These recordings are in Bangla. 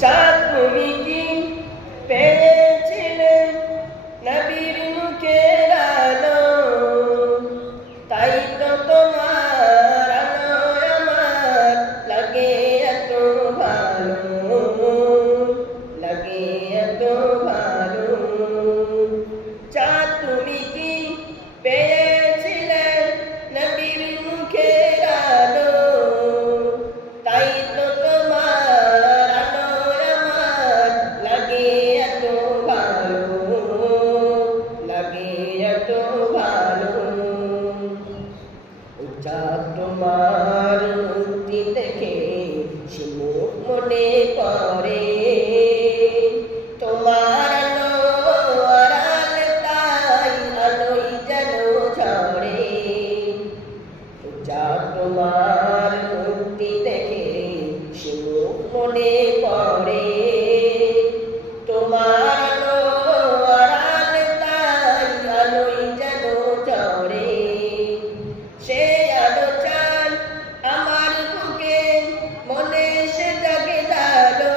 চাঁদ তুমি কি পেয়েছিলে নবীর মুখের আলো, তাই তো তোমার আলো আমার লাগে এত ভালো, লাগে এত ভালো। চাঁদ তুমি কি পেয়েছিলে নবীর মুখের আলো, তাই তো তোমার আলো আমার লাগে এত ভালো, লাগে এত ভালো। চাঁদ তোমার মুক্তি দেখে সে মনে করে তোমার আলো আড়াল, তাই আলোই যেন ঝরে। চাঁদ তোমার মুক্তি দেখে সে মনে করে তোমার আলো আড়াল, তাই আলোই যেন ঝরে। সে আলো চান আমার বুকে মনে সে জাগে জালো,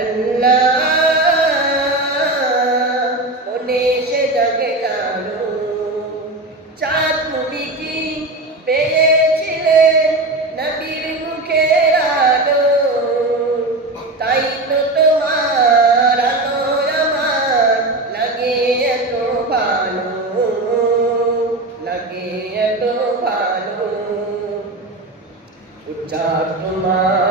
আল্লাহ মনে সে জাগে জালো। চাঁদ তুমি কি পেয়েছিলে নবীর মুখের আলো, তাই তো তোমার আলো আমার লাগে এত ভালো, লাগে এত ভালো। চাঁদ তোমার